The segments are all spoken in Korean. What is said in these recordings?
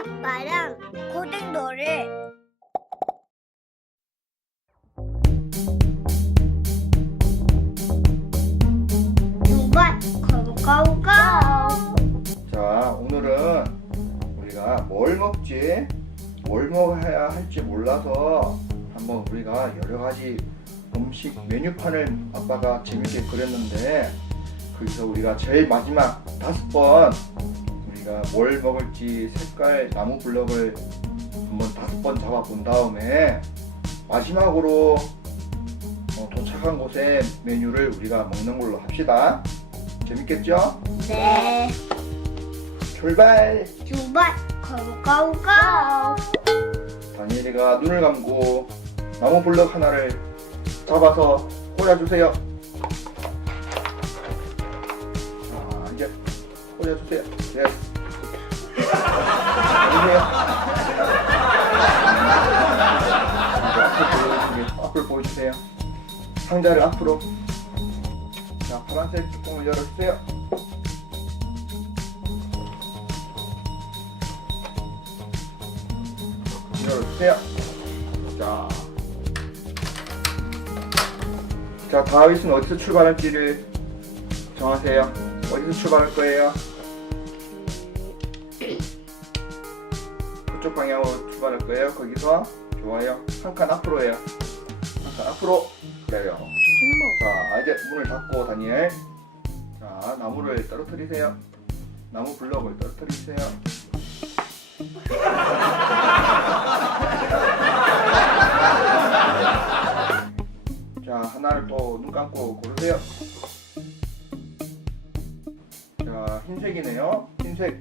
아빠랑 고등도를 자, 오늘은 우리가 뭘 먹지? 뭘 먹어야 할지 몰라서 한번 우리가 여러 가지 음식 메뉴판을 아빠가 재밌게 그렸는데 거기서 우리가 제일 마지막 다섯 번 우리가 뭘 먹을지 색깔 나무 블럭을 한번 다섯 번 잡아본 다음에 마지막으로 어, 도착한 곳의 메뉴를 우리가 먹는 걸로 합시다. 재밌겠죠? 네 출발! 두번 고고고 다니엘이가 눈을 감고 나무 블럭 하나를 잡아서 꽂아주세요. 자, 이제 꽂아주세요. 예. 보세요. 앞을 보여주세요. 상자를 앞으로. 자, 파란색 뚜껑을 열어주세요. 열어주세요. 자. 자, 다윗은 어디서 출발할지를 정하세요. 어디서 출발할 거예요? 그쪽 방향으로 출발할 거예요. 거기서 좋아요. 한 칸 앞으로 해요. 한 칸 앞으로. 그래요. 자, 이제 문을 닫고 다니엘. 자, 나무를 떨어뜨리세요. 나무 블럭을 떨어뜨리세요. 자, 하나를 또 눈 감고 고르세요. 자, 흰색이네요. 흰색.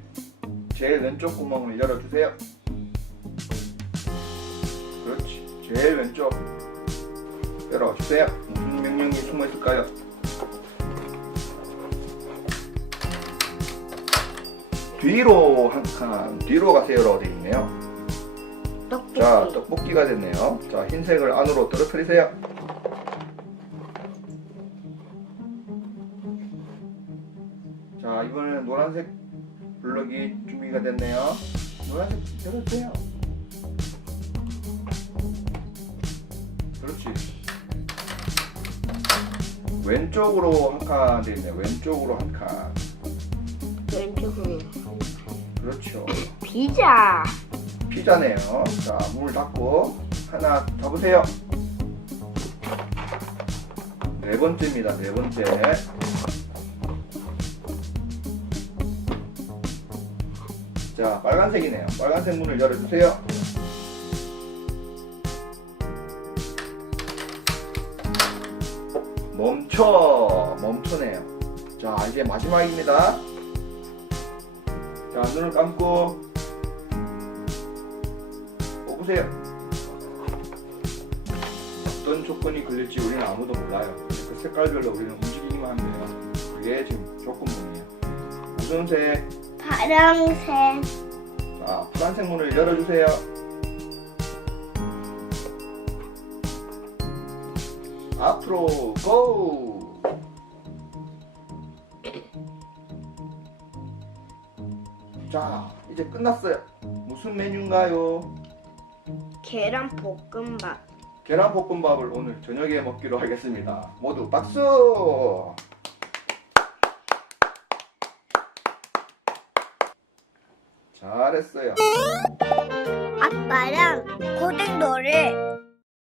제일 왼쪽 구멍을 열어주세요. 제일 왼쪽. 열어주세요. 무슨 명령이 숨어 있을까요? 뒤로 한 칸, 뒤로 가세요라고 되어 있네요. 떡볶이 자, 떡볶이가 됐네요. 자, 흰색을 안으로 떨어뜨리세요. 자, 이번에는 노란색 블럭이 준비가 됐네요. 노란색 열어주세요. 그렇지. 왼쪽으로 한칸 되어있네요. 왼쪽으로 한 칸. 왼쪽으로 그렇죠. 피자 피자네요. 자, 문을 닫고 하나 잡으세요. 네 번째입니다. 네 번째. 자, 빨간색이네요. 빨간색 문을 열어주세요. 멈춰. 멈춰네요. 자, 이제 마지막입니다. 자, 눈을 감고 뽑으세요. 어떤 조건이 걸릴지 우리는 아무도 몰라요. 그 색깔별로 우리는 움직이기만 하면 돼요. 그게 지금 조건문이에요. 무슨 색? 파랑색 자, 파란색 문을 열어주세요. 앞으로 고! 자, 이제 끝났어요. 무슨 메뉴인가요? 계란 볶음밥 계란 볶음밥을 오늘 저녁에 먹기로 하겠습니다. 모두 박수! 잘했어요. 아빠랑